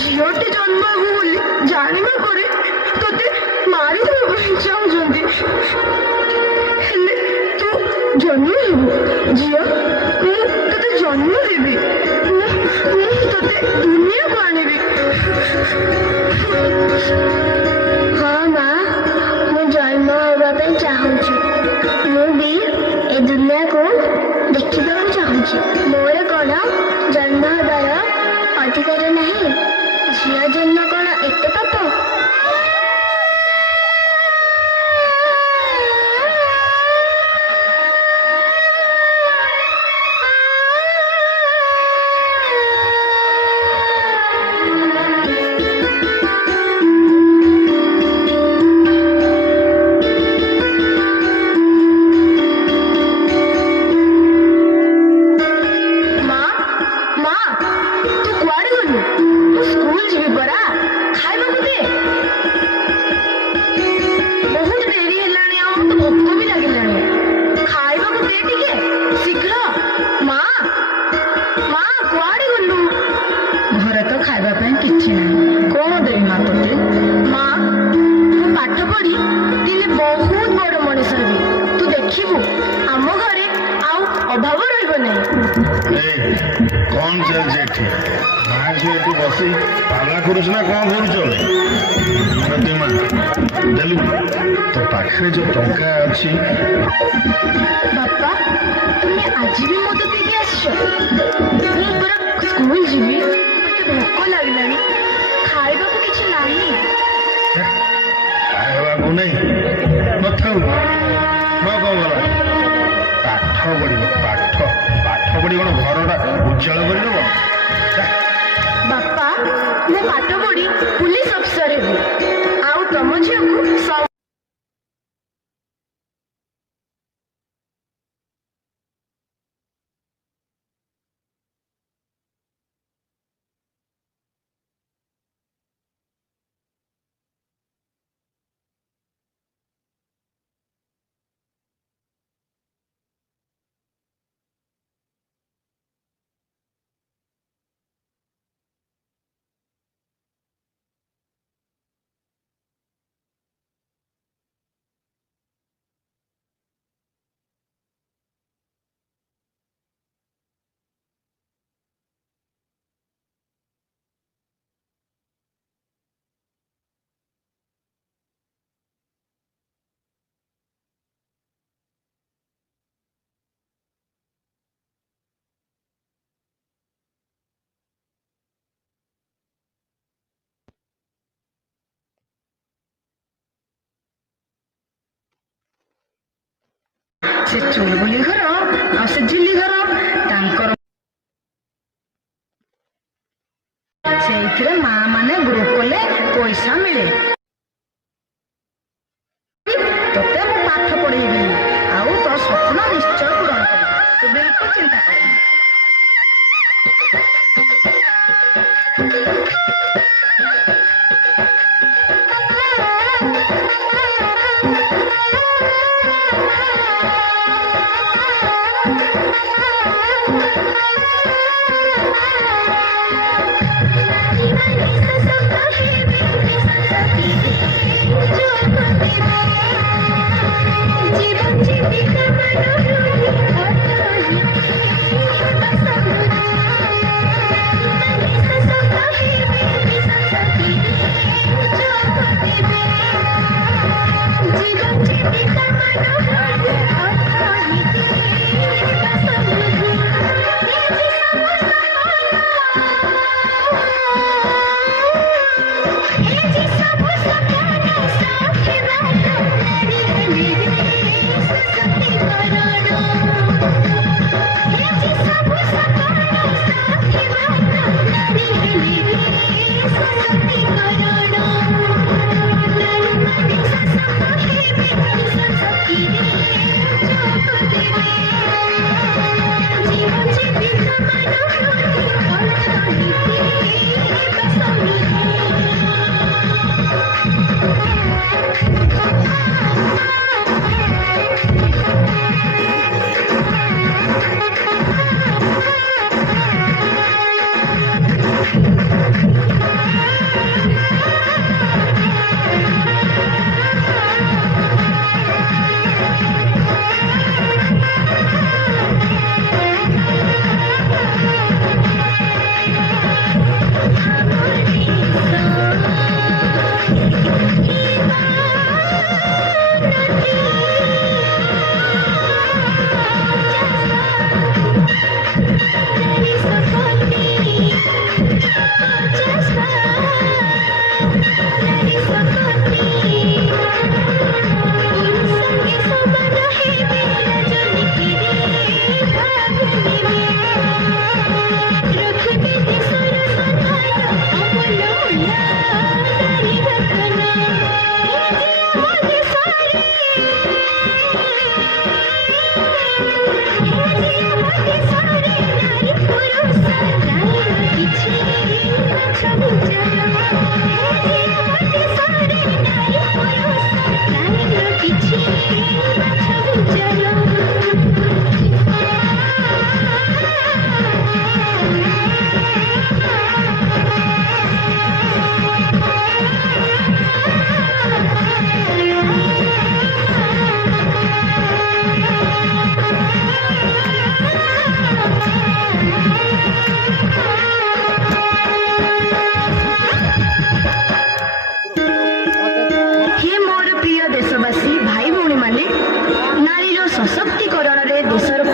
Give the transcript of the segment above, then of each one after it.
ଝିଅଟି ଜନ୍ମ ହବ ବୋଲି ଜାଣିବା ପରେ ତତେ ମାରିଦେବା ପାଇଁ ଚାହୁଁଛନ୍ତି, ହେଲେ ତୁ ଜନ୍ମ ହେବୁ ଝିଅ। ମୁଁ ତତେ ଜନ୍ମ ଦେବି, ମୁଁ ତତେ ଦୁନିଆକୁ ଆଣିବି। ହଁ ମା, ମୁଁ ଜନ୍ମ ହେବା ପାଇଁ ଚାହୁଁଛି। ମୁଁ ବି ଏ ଦୁନିଆକୁ ଦେଖିବାକୁ ଚାହୁଁଛି। ମୋର କଣ ଜନ୍ମ ହେବାର ଅଧିକାର ନାହିଁ? ଝିଅ ଜନ୍ମ କଣ ଏତେ ପାପ? कौन चलছে एठी बसी पाला करूछ ना कौन करूछ प्रतिमा देलु तो पाखरे जो टंका अछि। बापा तुमने आज भी मत देके आछो। मु पूरा स्कूल जीवी, मते भोक लागलानी, खाइबा को किछ नाही। खाइबा को नहीं नथौ न गला पाठ पढ़ी कौन घरटा उज्जवल करदेव। बापा मु पाठ पढ़ी पुलिस अफिसर हेबी, आउ तम झील को सब से चुलबुली घर आ से झिल्ली घर तांकर से माँ माने ग्रुप कले पैसा मिले। तोते मु पाठ पढ़ेबी आउ तो स्वप्न निश्चय पूरण कर, तू बिल्कुल चिंता कर। जीवन जीविका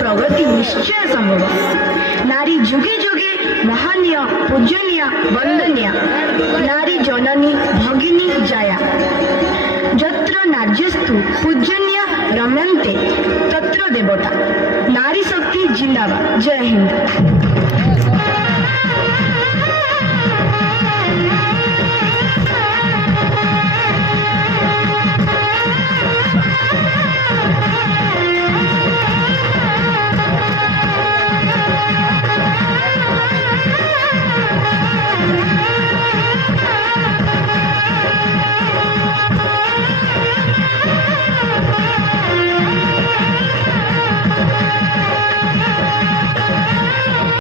प्रगति निश्चय संभव। नारी जुगे जुगे महानीय पूजनीय वंदनीय। नारी जननी भगिनी जाया। जत्र नार्यस्तु पूजनीय रम्यन्ते तत्र देवता। नारी शक्ति जिंदाबाद। जय हिंद।